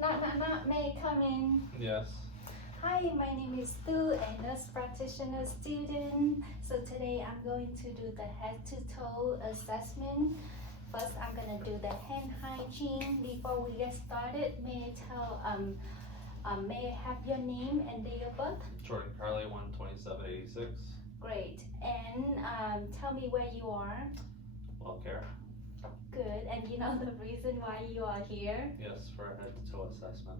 Knock. May I come in? Yes. Hi, my name is Stu, a nurse practitioner student. So today I'm going to do the head to toe assessment. First, I'm gonna do the hand hygiene. Before we get started, may I have your name and date of birth? Jordan Carley, 12786. Great. And tell me where you are. WellCare. Good. And you know the reason why you are here? Yes, for a head to toe assessment.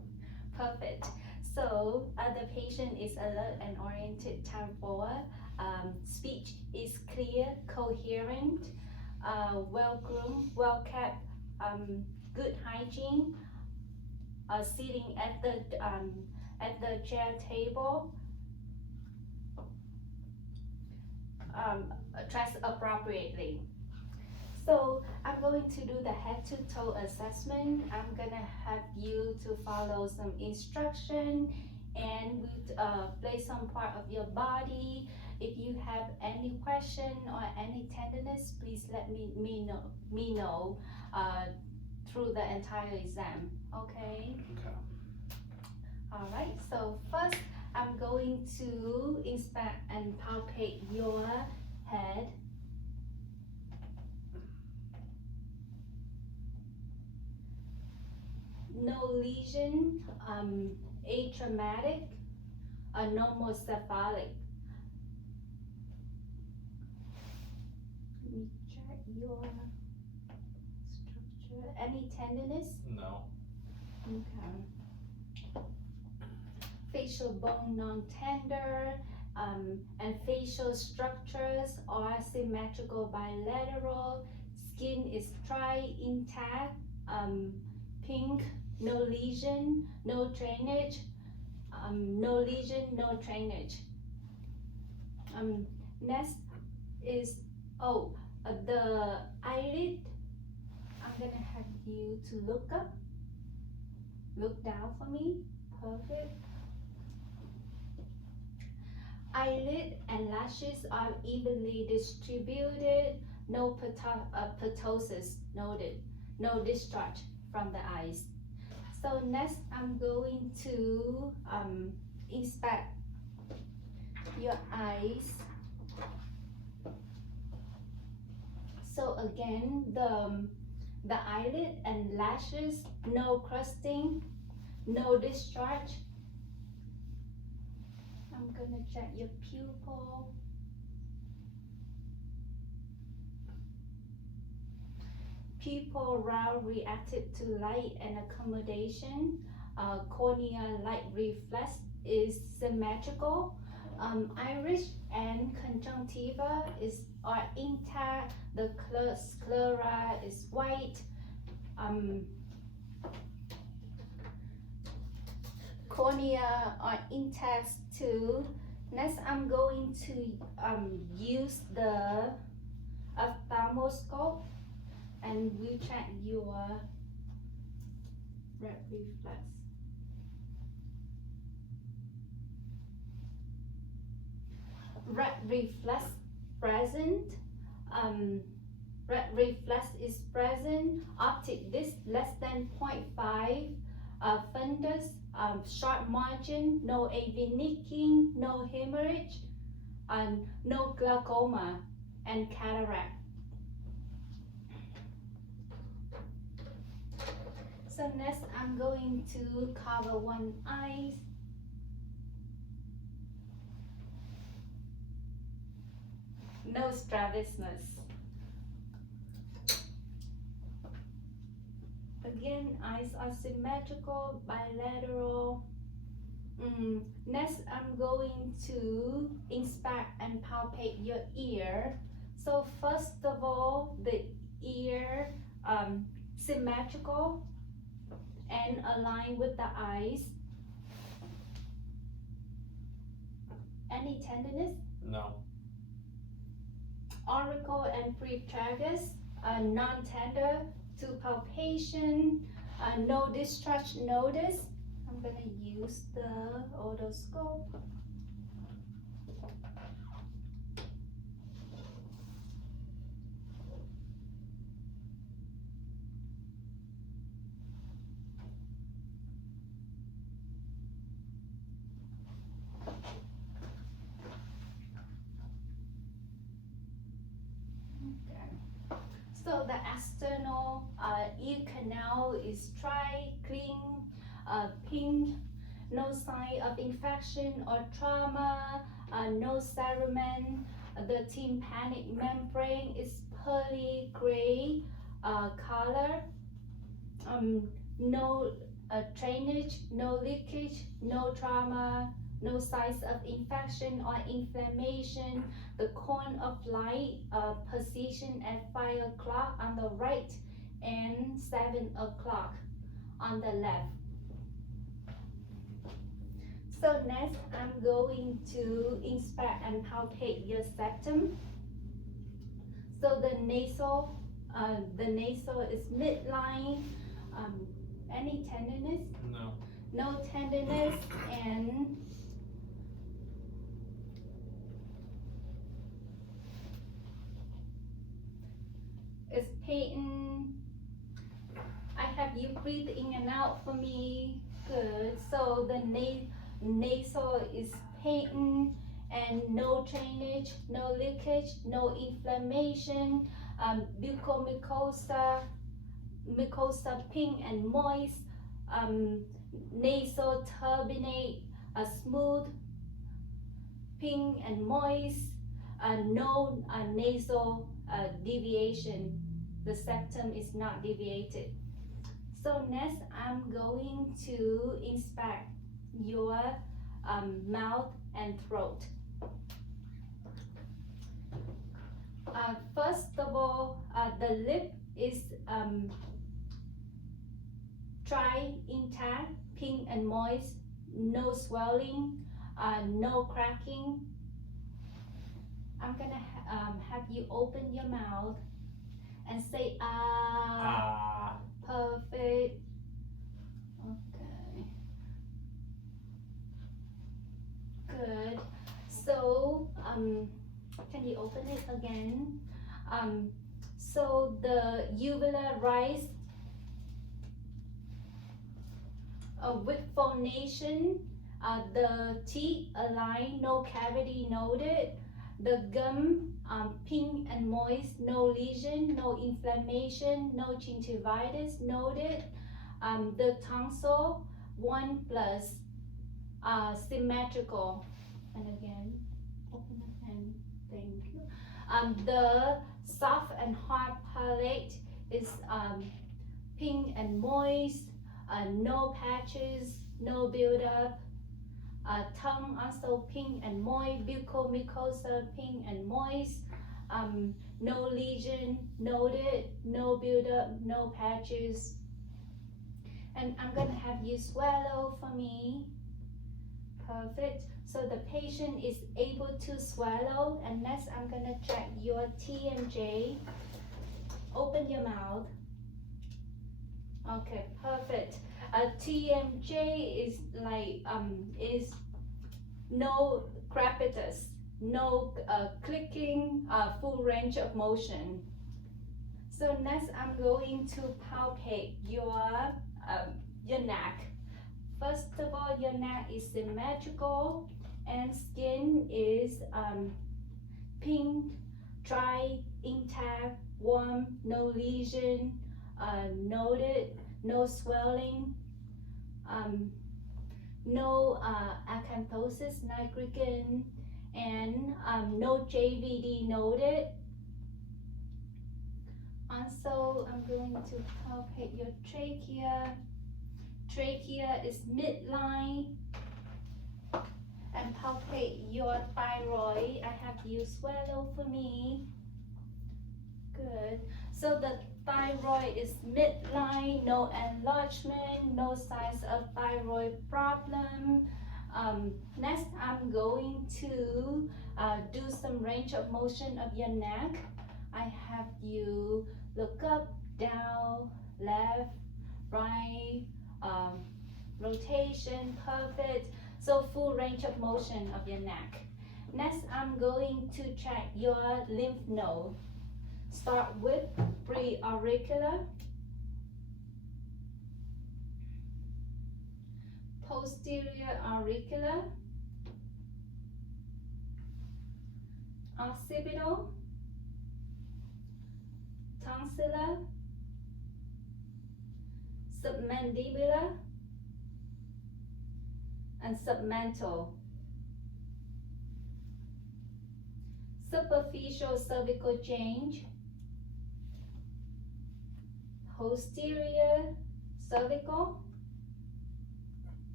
Perfect. So the patient is alert and oriented, time forward. Speech is clear, coherent, well groomed, well kept, good hygiene. Sitting at the chair table, dressed appropriately. So I'm going to do the head to toe assessment. I'm gonna have you to follow some instruction and we play some part of your body. If you have any question or any tenderness, please let me know through the entire exam. Okay? Okay. All right. So first, I'm going to inspect and palpate your head. No lesion, atraumatic, normal cephalic. Let me check your structure. Any tenderness? No. Okay. Facial bone non-tender, and facial structures are symmetrical bilateral. Skin is dry, intact, pink, no lesion, no drainage, no lesion, no drainage. Next is, the eyelid. I'm gonna have you to look up, look down for me, perfect. Eyelid and lashes are evenly distributed, no ptosis noted, no discharge from the eyes. So next I'm going to inspect your eyes. So again, the eyelid and lashes, no crusting, no discharge. I'm gonna check your pupil. Pupil round reactive to light and accommodation. Cornea light reflex is symmetrical. Iris and conjunctiva are intact. The sclera is white. Cornea are intact too. Next, I'm going to use the ophthalmoscope and we'll check your red reflex. Red reflex present. Red reflex is present. Optic disc less than 0.5. Fundus, sharp margin, no AV nicking, no hemorrhage, no glaucoma, and cataract. So next, I'm going to cover one eye. No strabismus. Again, eyes are symmetrical, bilateral. Next, I'm going to inspect and palpate your ear. So first of all, the ear symmetrical and aligned with the eyes. Any tenderness? No. Auricle and pretragus, non-tender to palpation, no discharge notice. I'm gonna use the otoscope. ear canal is dry, clean, pink, no sign of infection or trauma, no cerumen. The tympanic membrane is pearly gray color. No drainage, no leakage, no trauma, no signs of infection or inflammation. The cone of light position at 5 o'clock on the right and 7 o'clock on the left. So next, I'm going to inspect and palpate your septum. So the nasal is midline. Any tenderness? No. No tenderness, and it's patent. I have you breathe in and out for me. Good. So the nasal is patent and no drainage, no leakage, no inflammation. Mucosa pink and moist. Nasal turbinate, smooth, pink and moist. No nasal deviation. The septum is not deviated. So next, I'm going to inspect your mouth and throat. First of all, the lip is dry, intact, pink and moist, no swelling, no cracking. I'm gonna have you open your mouth and say ah. Perfect. Okay. Good. So can you open it again? So the uvula rise with phonation, the teeth align, no cavity noted. The gum pink and moist, no lesion, no inflammation, no gingivitis noted. The tonsil 1+, symmetrical. And again, open the pen. Thank you. The soft and hard palate is pink and moist, no patches, no buildup. Tongue also pink and moist, buccal mucosa pink and moist, no lesion noted, no buildup, no patches. And I'm gonna have you swallow for me. Perfect. So the patient is able to swallow, and next I'm gonna check your TMJ. Open your mouth. Okay, perfect. TMJ is like is no crepitus, no clicking, full range of motion. So next I'm going to palpate your neck. First of all, your neck is symmetrical and skin is pink, dry, intact, warm, no lesion noted, no swelling, no acanthosis nigricans, and no JVD noted. Also, I'm going to palpate your trachea. Trachea is midline. And palpate your thyroid. I have you swallow for me. Good. So the thyroid is midline, no enlargement, no signs of thyroid problem. Next, I'm going to do some range of motion of your neck. I have you look up, down, left, right, rotation, perfect. So full range of motion of your neck. Next, I'm going to check your lymph node. Start with pre-auricular, posterior auricular, occipital, tonsillar, submandibular, and submental. Superficial cervical change, posterior cervical,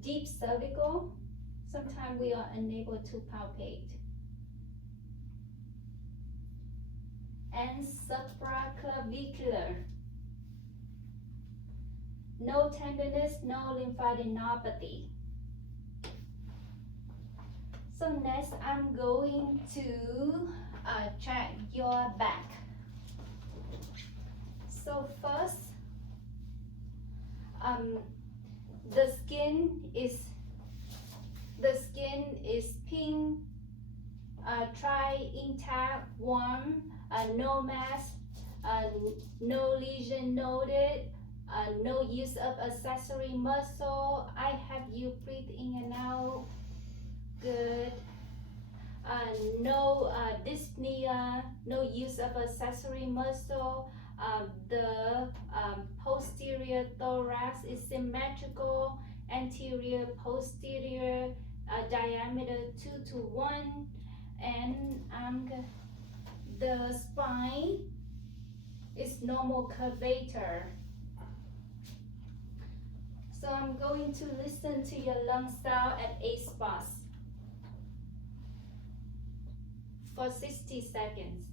deep cervical. Sometimes we are unable to palpate. And supraclavicular. No tenderness, no lymphadenopathy. So next I'm going to check your back. So first, the skin is pink, dry, intact, warm, no mass, no lesion noted, no use of accessory muscle. I have you breathe in and out. Good. No dyspnea, no use of accessory muscle. The posterior thorax is symmetrical, anterior, posterior, diameter 2 to 1, and the spine is normal curvature. So I'm going to listen to your lung sound at 8 spots for 60 seconds.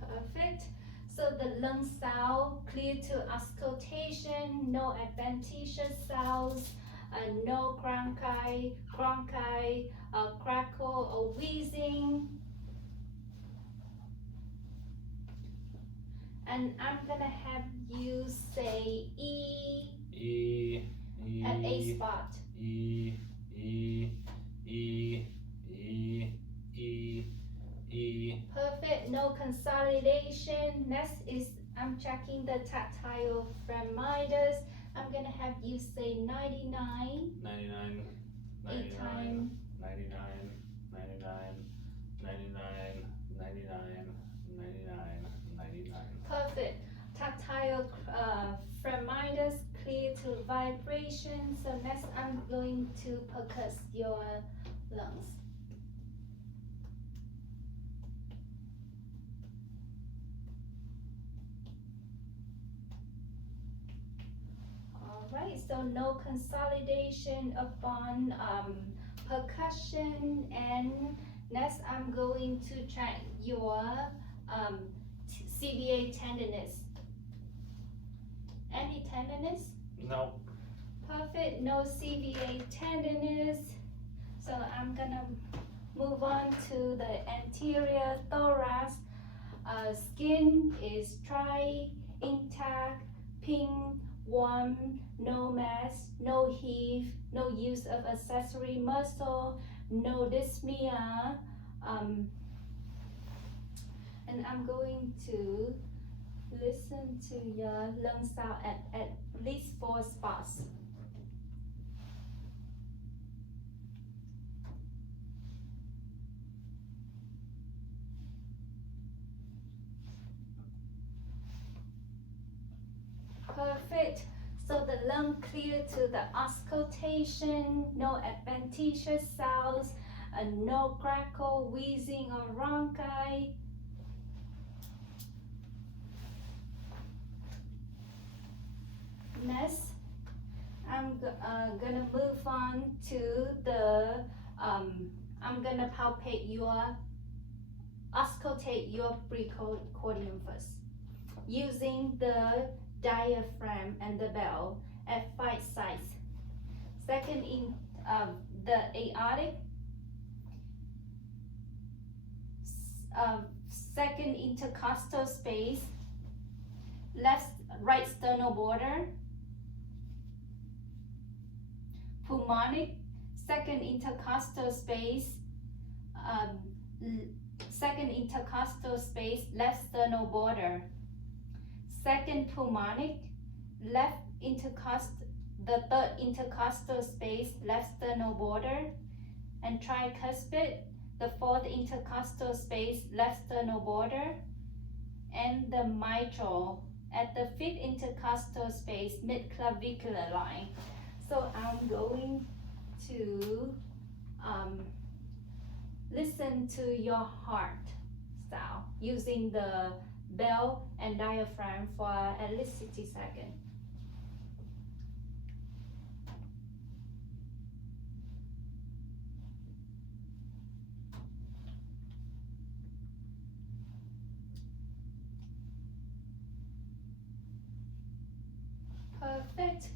Perfect. So the lung sound clear to auscultation, no adventitious sounds, no bronchi, crackle or wheezing. And I'm gonna have you say E, at 8 spot. E. Perfect, no consolidation. Next is I'm checking the tactile femorous. I'm gonna have you say 99. 99, 8 99, times. 99, 99, 99, 99, 99, 99. Perfect. Tactile femorous, clear to vibration. So next I'm going to percuss your lungs. Alright, so no consolidation upon percussion, and next I'm going to check your CVA tenderness. Any tenderness? No. Perfect, no CVA tenderness. So I'm gonna move on to the anterior thorax. Skin is dry, intact, pink, warm, no mass, no heave, no use of accessory muscle, no dyspnea. And I'm going to listen to your lung sound at least 4 spots. Perfect. So the lung clear to the auscultation, no adventitious sounds, no crackle, wheezing, or bronchi. Next, I'm gonna move on to the, I'm gonna auscultate your precordium first, using the diaphragm and the bell at 5 sites. Second, in the aortic, second intercostal space, right sternal border, pulmonic, second intercostal space, second intercostal space, left sternal border. Second pulmonic, left intercostal the third intercostal space, left sternal border, and tricuspid, the fourth intercostal space, left sternal border, and the mitral at the fifth intercostal space, mid-clavicular line. So I'm going to listen to your heart sound using the bell and diaphragm for at least 60 seconds. Perfect.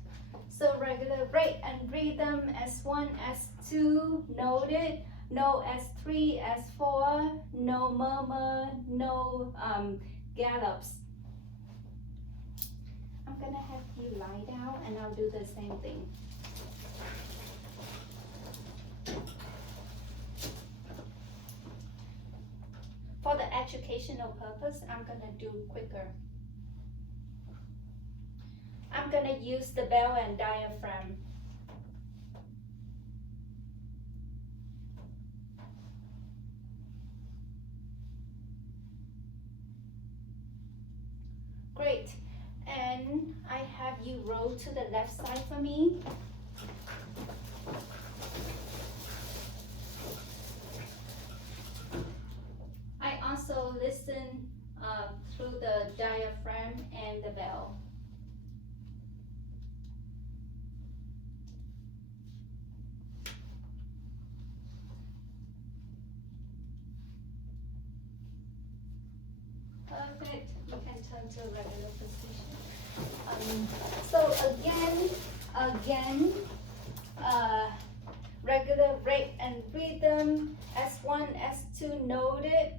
So regular rate and rhythm, S1, S2, noted. No S3, S4, no murmur, no gallops. I'm gonna have you lie down and I'll do the same thing. For the educational purpose, I'm gonna do quicker. I'm gonna use the bell and diaphragm. Great, and I have you roll to the left side for me. I also listen through the diaphragm and the bell. Perfect. You can turn to a regular position. So again, regular rate and rhythm. S1, S2 noted.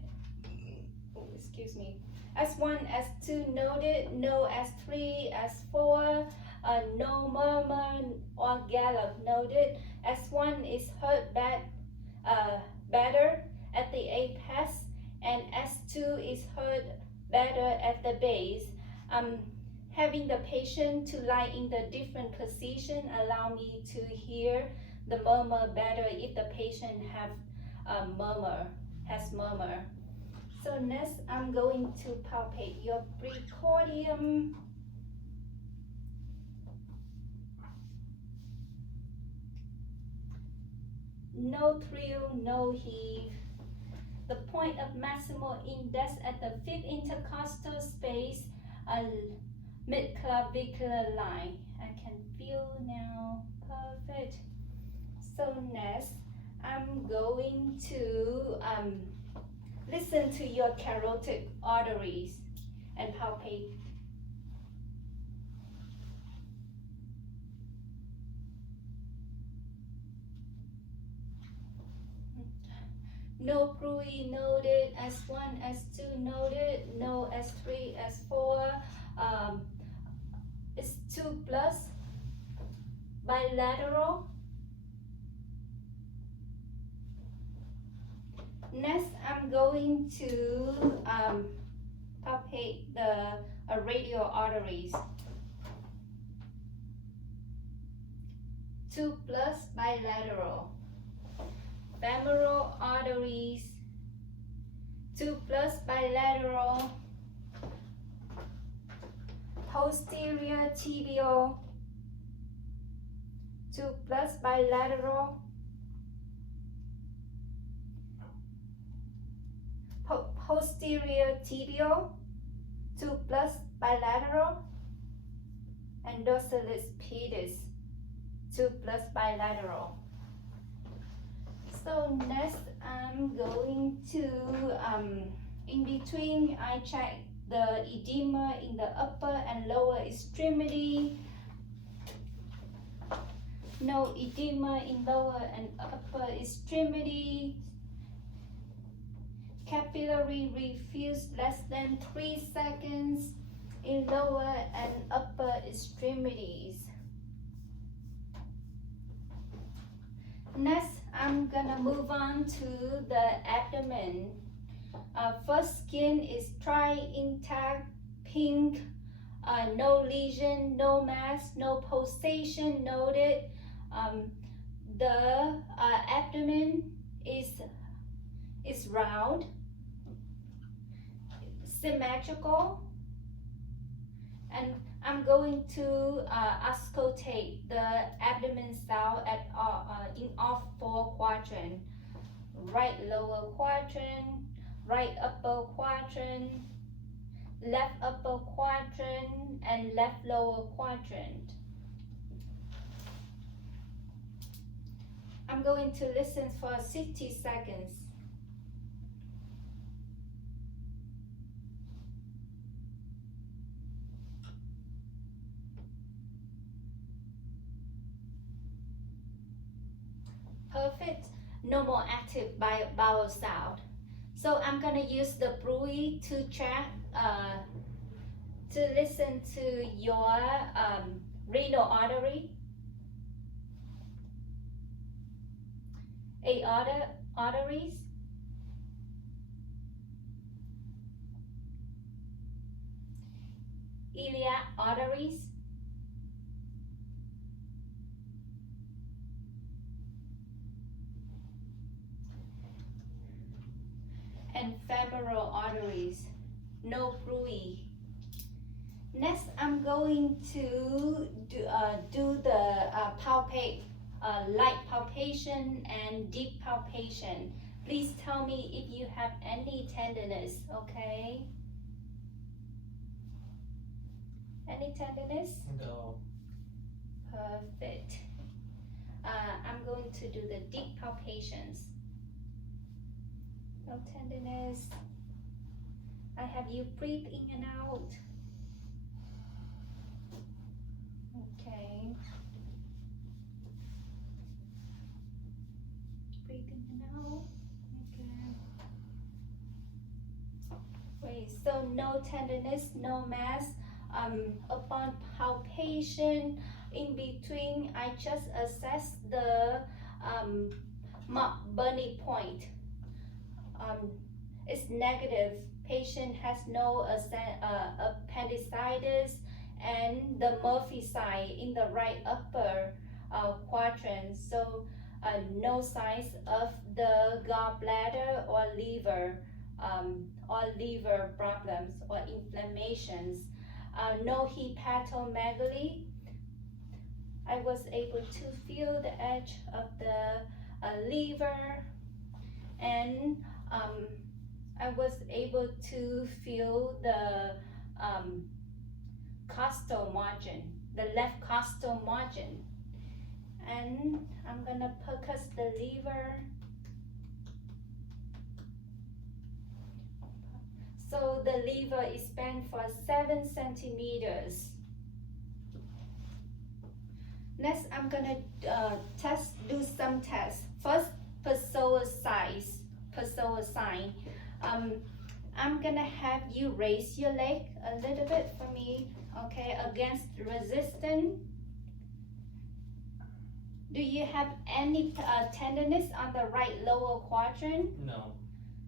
Oh, excuse me. S1, S2 noted. No S3, S4. No murmur or gallop noted. S1 is heard better at the apex, and S2 is heard better at the base. Having the patient to lie in the different position allow me to hear the murmur better if the patient has murmur. So next I'm going to palpate your precordium. No thrill, no heave. The point of maximal index at the fifth intercostal space, mid-clavicular line. I can feel now. Perfect. So next, I'm going to listen to your carotid arteries and palpate. No Pruitt noted, S1, S2 noted, no S3, S4, it's 2 plus, bilateral. Next, I'm going to palpate the radial arteries. 2 plus, bilateral. Femoral arteries, 2 plus, bilateral. Posterior tibial, 2 plus, bilateral. Posterior tibial, 2 plus, bilateral. And dorsalis pedis, 2 plus, bilateral. So next, I'm going to, in between, I check the edema in the upper and lower extremity. No edema in lower and upper extremity. Capillary refills less than 3 seconds in lower and upper extremities. Next, I'm gonna move on to the abdomen. First, skin is dry, intact, pink, no lesion, no mass, no pulsation noted. The abdomen is round, symmetrical, and I'm going to auscultate the abdomen sound in all four quadrants: right lower quadrant, right upper quadrant, left upper quadrant, and left lower quadrant. I'm going to listen for 60 seconds. Perfect. No more active bowel sound. So I'm gonna use the buoy to track, to listen to your renal artery, aorta arteries, iliac arteries, and femoral arteries. No buoy. Next, I'm going to do the light palpation and deep palpation. Please tell me if you have any tenderness, okay? Any tenderness? No. Perfect. I'm going to do the deep palpations. No tenderness. I have you breathe in and out. Okay. Breathe in and out. Okay. Wait, so no tenderness, no mass. Upon palpation, in between, I just assess the Burning point. It's negative. Patient has no appendicitis and the Murphy sign in the right upper quadrant. So no signs of the gallbladder or liver problems or inflammations. No hepatomegaly. I was able to feel the edge of the liver, and I was able to feel the costal margin, the left costal margin. And I'm gonna percuss the liver. So the liver is bent for 7 centimeters. Next, I'm gonna do some tests. First, Pessoa sign. I'm gonna have you raise your leg a little bit for me, okay, against resistance. Do you have any tenderness on the right lower quadrant? No.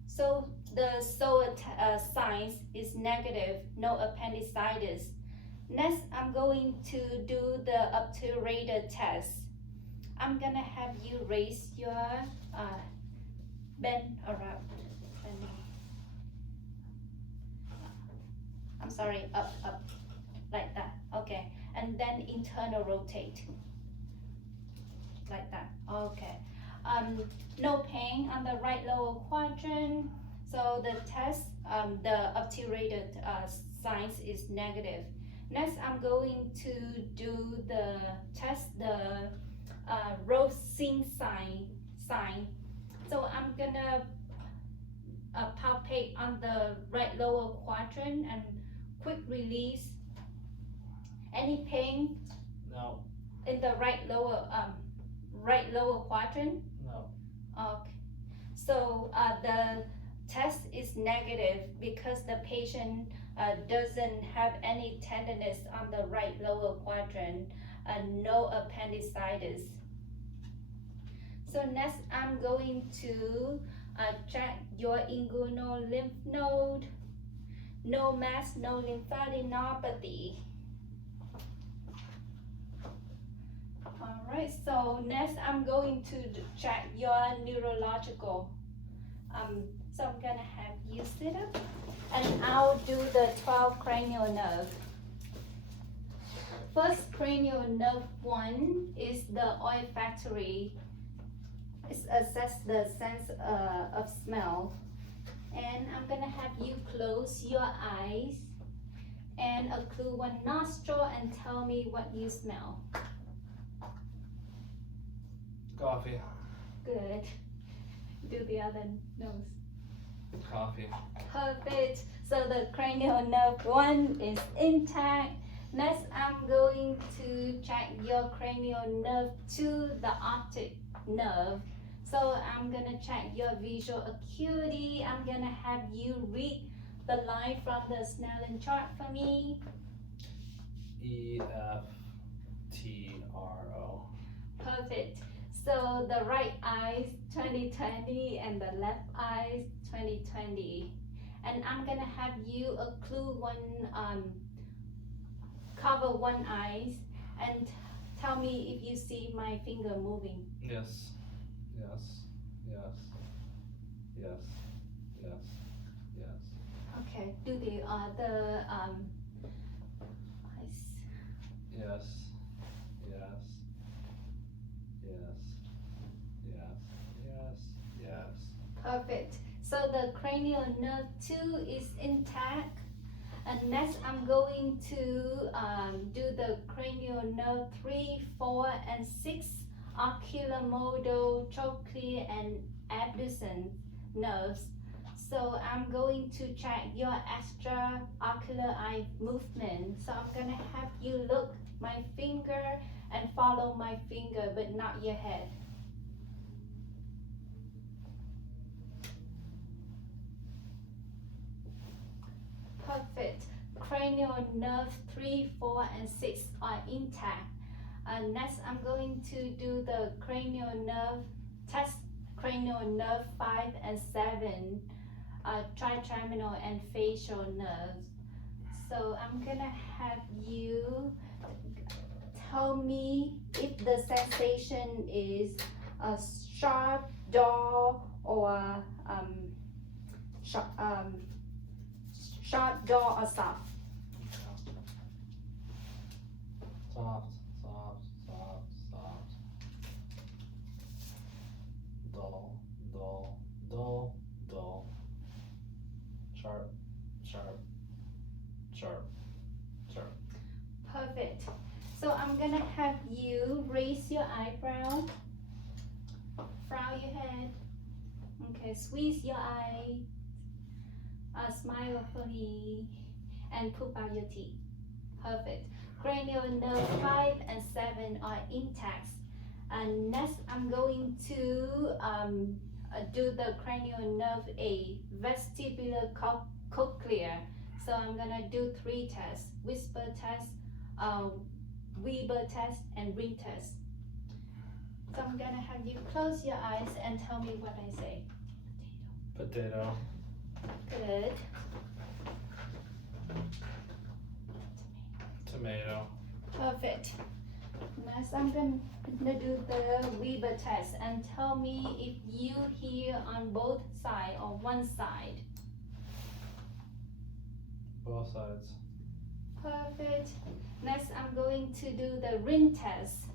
So the SOA signs is negative, no appendicitis. Next, I'm going to do the obturator test. I'm gonna have you raise your bend around. I'm sorry, up, like that. Okay, and then internal rotate, like that. Okay. No pain on the right lower quadrant. So the test, the obturator signs is negative. Next, I'm going to do the test, the Rosen sign. So I'm gonna palpate on the right lower quadrant and quick release. Any pain? No. In the right lower quadrant? No. Okay. So the test is negative because the patient doesn't have any tenderness on the right lower quadrant, no appendicitis. So next, I'm going to check your inguinal lymph node. No mass, no lymphadenopathy. Alright, so next I'm going to check your neurological. So I'm gonna have you sit up and I'll do the 12 cranial nerve. First cranial nerve 1 is the olfactory. It's assess the sense of smell. And I'm gonna have you close your eyes and occlude one nostril and tell me what you smell. Coffee. Good. Do the other nose. Coffee. Perfect. So the cranial nerve 1 is intact. Next, I'm going to check your cranial nerve 2, the optic nerve. So I'm gonna check your visual acuity. I'm gonna have you read the line from the Snellen chart for me. EFTRO. Perfect. So the right eye 2020 and the left eye 2020. And I'm gonna have you occlude one, cover one eye and tell me if you see my finger moving. Yes. Yes. Yes. Yes. Yes. Yes. Okay, do the other eyes. Yes. Yes. Yes. Yes. Yes. Yes. Perfect. So the cranial nerve 2 is intact. And next I'm going to do the cranial nerve 3, 4, and 6 oculomotor, trochlear, and abducens nerves. So I'm going to check your extraocular eye movement. So I'm gonna have you look my finger and follow my finger, but not your head. Perfect. Cranial nerve 3, 4, and 6 are intact. Next, I'm going to do the cranial nerve test, cranial nerve 5 and 7, trigeminal and facial nerves. So I'm gonna have you tell me if the sensation is a sharp, dull, or sharp, dull, or soft. Soft, soft, soft, soft. Dull, dull, dull, dull. Sharp, sharp, sharp, sharp. Perfect. So I'm gonna have you raise your eyebrow, frown your head, okay, squeeze your eye, smile for me, and poop out your teeth. Perfect. Cranial nerve 5 and 7 are intact. And next, I'm going to do the cranial nerve 8, vestibular cochlear. So I'm gonna do 3 tests: whisper test, Weber test, and ring test. So I'm gonna have you close your eyes and tell me what I say. Potato. Good. Tomato. Perfect. Next, I'm gonna do the Weber test and tell me if you hear on both sides or one side. Both sides. Perfect. Next, I'm going to do the ring test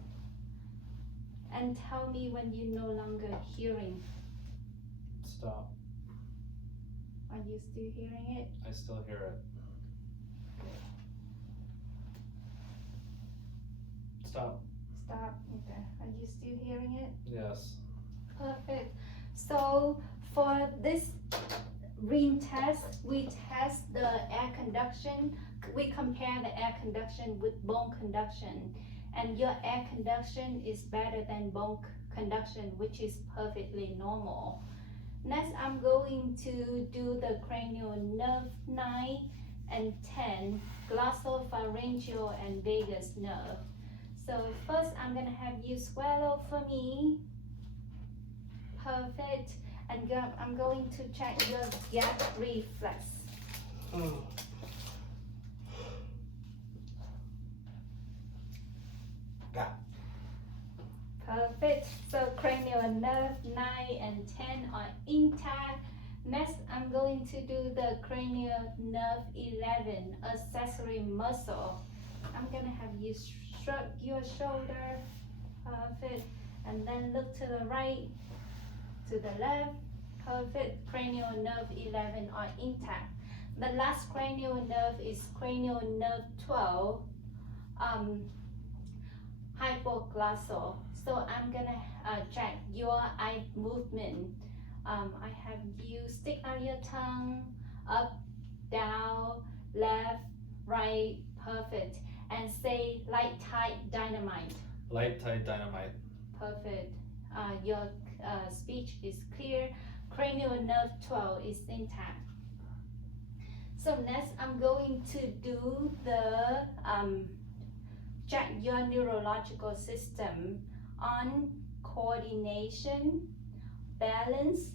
and tell me when you're no longer hearing. Stop. Are you still hearing it? I still hear it. Stop. Stop. Okay. Are you still hearing it? Yes. Perfect. So for this ring test, we test the air conduction. We compare the air conduction with bone conduction, and your air conduction is better than bone conduction, which is perfectly normal. Next, I'm going to do the cranial nerve 9 and 10, glossopharyngeal and vagus nerve. So first, I'm gonna have you swallow for me. Perfect. And I'm going to check your gap reflex. Gap. Perfect. So cranial nerve 9 and 10 are intact. Next, I'm going to do the cranial nerve 11, accessory muscle. I'm gonna have you shrug your shoulder. Perfect. And then look to the right, to the left. Perfect. Cranial nerve 11 are intact. The last cranial nerve is cranial nerve 12, hypoglossal. So I'm gonna check your eye movement. I have you stick out your tongue, up, down, left, right, perfect. And say light, tight, dynamite. Light, tight, dynamite. Perfect. Your speech is clear. Cranial nerve 12 is intact. So next, I'm going to do the check your neurological system on coordination, balance,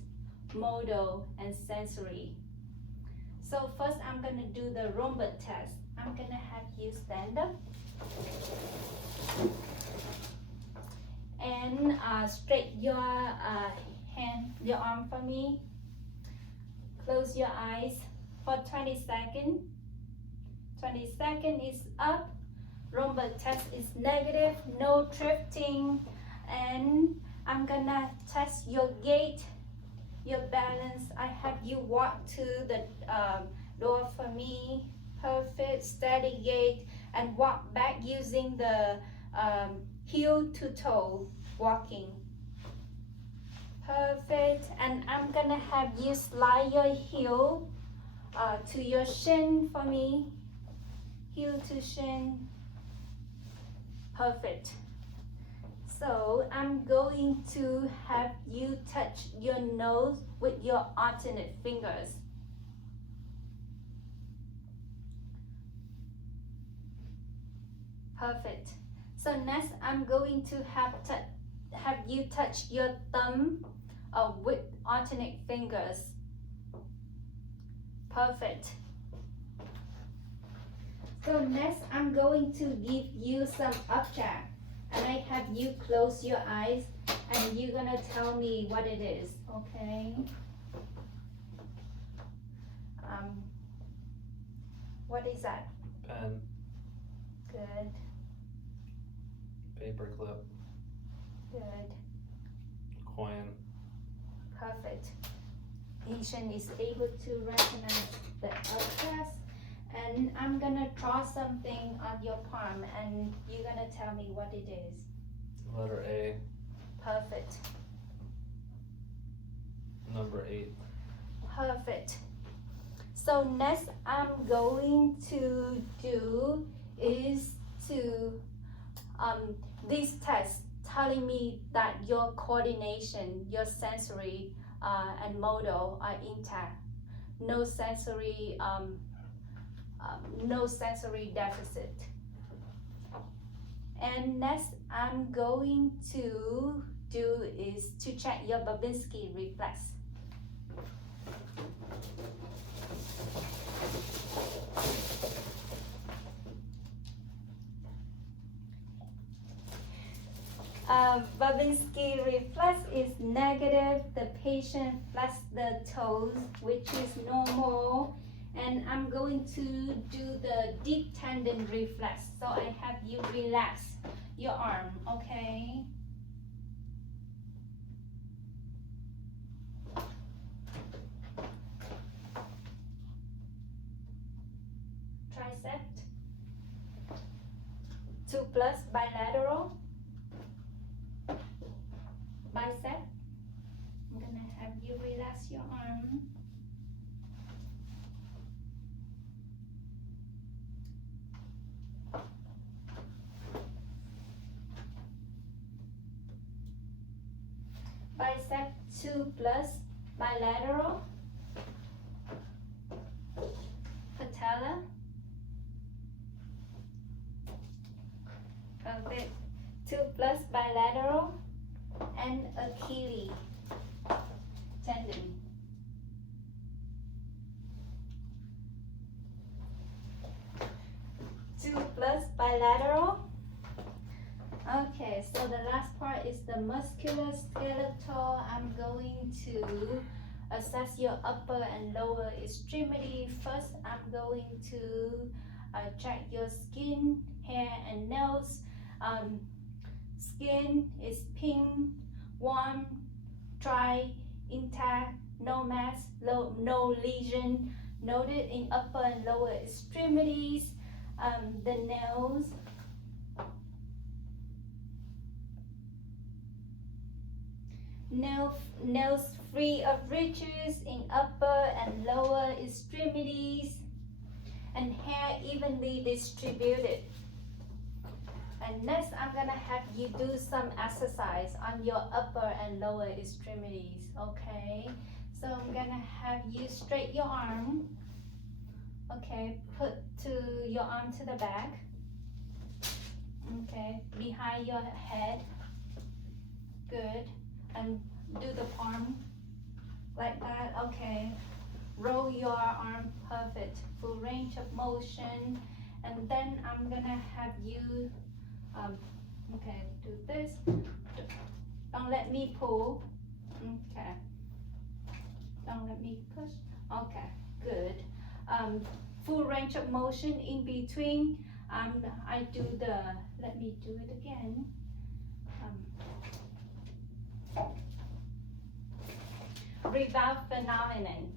modal, and sensory. So first, I'm gonna do the Romberg test. I'm gonna have you stand up and straight your hand, your arm for me. Close your eyes for 20 seconds. 20 seconds is up. Romberg test is negative, no drifting. And I'm gonna test your gait, your balance. I have you walk to the door for me. Perfect, steady gait, and walk back using the heel to toe walking. Perfect. And I'm gonna have you slide your heel to your shin for me. Heel to shin. Perfect. So I'm going to have you touch your nose with your alternate fingers. Perfect. So next, I'm going to have you touch your thumb with alternate fingers. Perfect. So next, I'm going to give you some object, and I have you close your eyes, and you're gonna tell me what it is, okay? What is that? Pen. Good, Paper clip. good, Coin. perfect. Patient is able to recognize the objects, and I'm gonna draw something on your palm, and you're gonna tell me what it is. Letter A. Perfect, Number 8. perfect. So next I'm going to do is to this test telling me that your coordination, your sensory and modal are intact. No sensory deficit. And next I'm going to do is to check your Babinski reflex. Babinski reflex is negative. The patient flex the toes, which is normal. And I'm going to do the deep tendon reflex. So I have you relax your arm, okay? Tricep. 2 plus bilateral. Bicep. I'm gonna have you relax your arm. Bicep 2 plus bilateral. Patella. Perfect. 2 plus bilateral. And Achilles tendon. Two plus bilateral. Okay, so the the last part is the musculoskeletal. I'm going to assess your upper and lower extremity. First, I'm going to check your skin, hair, and nails. Skin is pink, warm, dry, intact, no mass, no lesion noted in upper and lower extremities. The nails free of ridges in upper and lower extremities, and hair evenly distributed. And next, I'm gonna have you do some exercise on your upper and lower extremities, okay? So I'm gonna have you straight your arm, okay? Put your arm to the back, okay? Behind your head, good. And do the palm like that, okay? Roll your arm, perfect. Full range of motion. And then I'm gonna have you, okay, do this. Don't let me pull, okay. Don't let me push, okay, good. Full range of motion in between. I do the, let me do it again. Rebound phenomenon.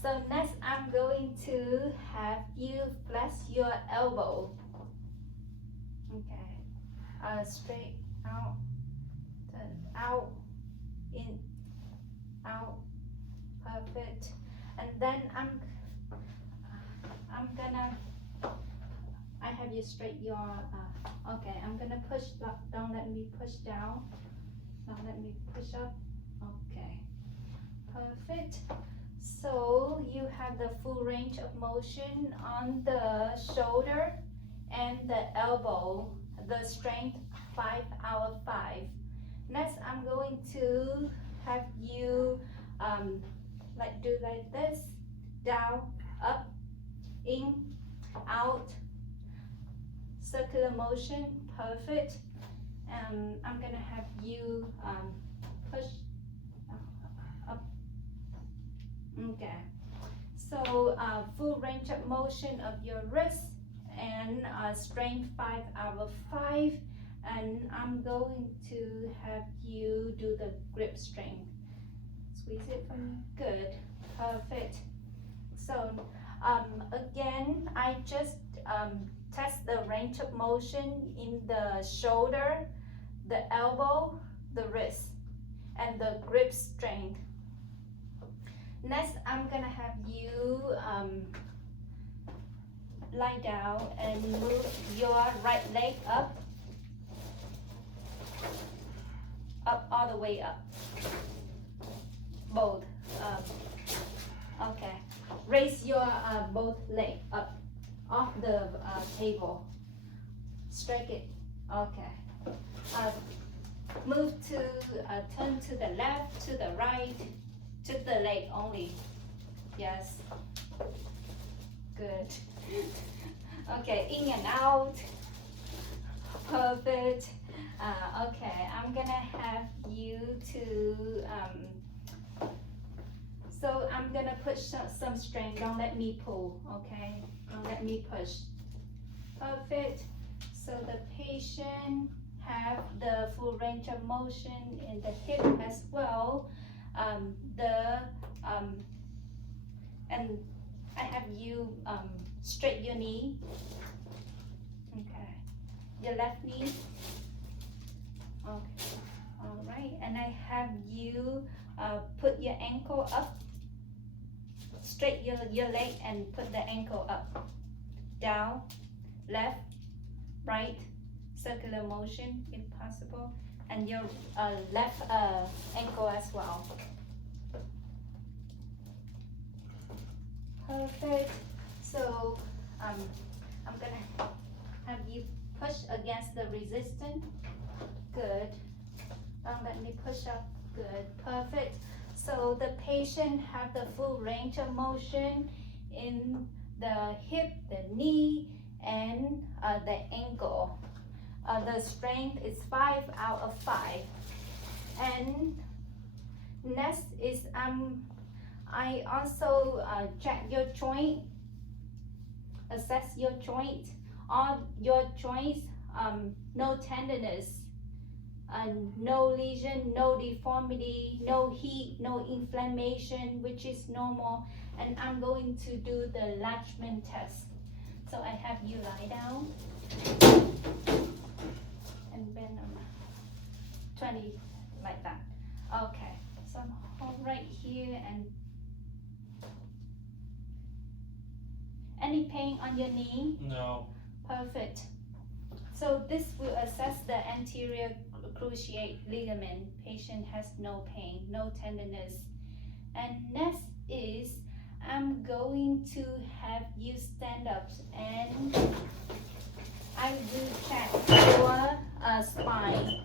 So next, I'm going to have you flex your elbow. Okay, straight out, turn out, in, out, perfect. And then I have you straight your, okay, I'm gonna push, don't let me push down, don't let me push up, okay, perfect. So you have the full range of motion on the shoulder and the elbow, the strength 5 out of 5. Next, I'm going to have you do like this, down, up, in, out, circular motion, perfect. I'm gonna have you push up. Okay, so full range of motion of your wrist and strength 5 out of 5. And I'm going to have you do the grip strength. Squeeze it for me, good, perfect. So again, I just test the range of motion in the shoulder, the elbow, the wrist, and the grip strength. Next, I'm gonna have you lie down and move your right leg up all the way up. Both. Okay. Raise your both legs up off the table. Strike it. Okay. Move to turn to the left, to the right, to the leg only. Yes. Good. Okay, in and out. Perfect. Okay, I'm gonna have you to so I'm gonna push some strength. Don't let me pull, okay? Don't let me push. Perfect. So the patient have the full range of motion in the hip as well. And I have you straight your knee. Okay. Your left knee. Okay. All right. And I have you put your ankle up. Straight your leg and put the ankle up. Down, left, right, circular motion if possible, and your left ankle as well. Perfect. So I'm gonna have you push against the resistance. Good. Don't let me push up. Good. Perfect. So the patient have the full range of motion in the hip, the knee, and the ankle. the strength is 5 out of 5. And next is I also check your joint, assess your joint. All your joints, no tenderness, no lesion, no deformity, no heat, no inflammation, which is normal. And I'm going to do the Latchman test. So I have you lie down and bend around 20 like that. Okay, so hold right here. And any pain on your knee? No. Perfect. So this will assess the anterior cruciate ligament. Patient has no pain, no tenderness. And next is I'm going to have you stand up and I will check your spine,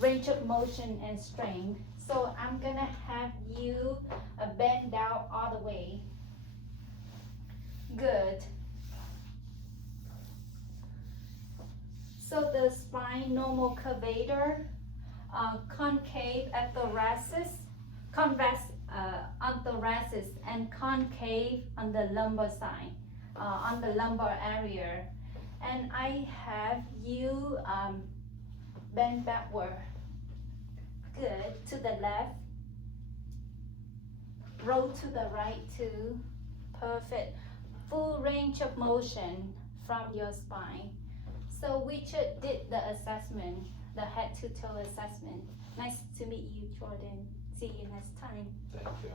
range of motion and strength. So I'm gonna have you bend down all the way. Good. So the spine normal curvature, concave at thoracic, convex on thoracic, and concave on the lumbar side, on the lumbar area. And I have you bend backward. Good. To the left. Roll to the right too. Perfect. Full range of motion from your spine. So we just did the assessment, the head to toe assessment. Nice to meet you, Jordan. See you next time. Thank you.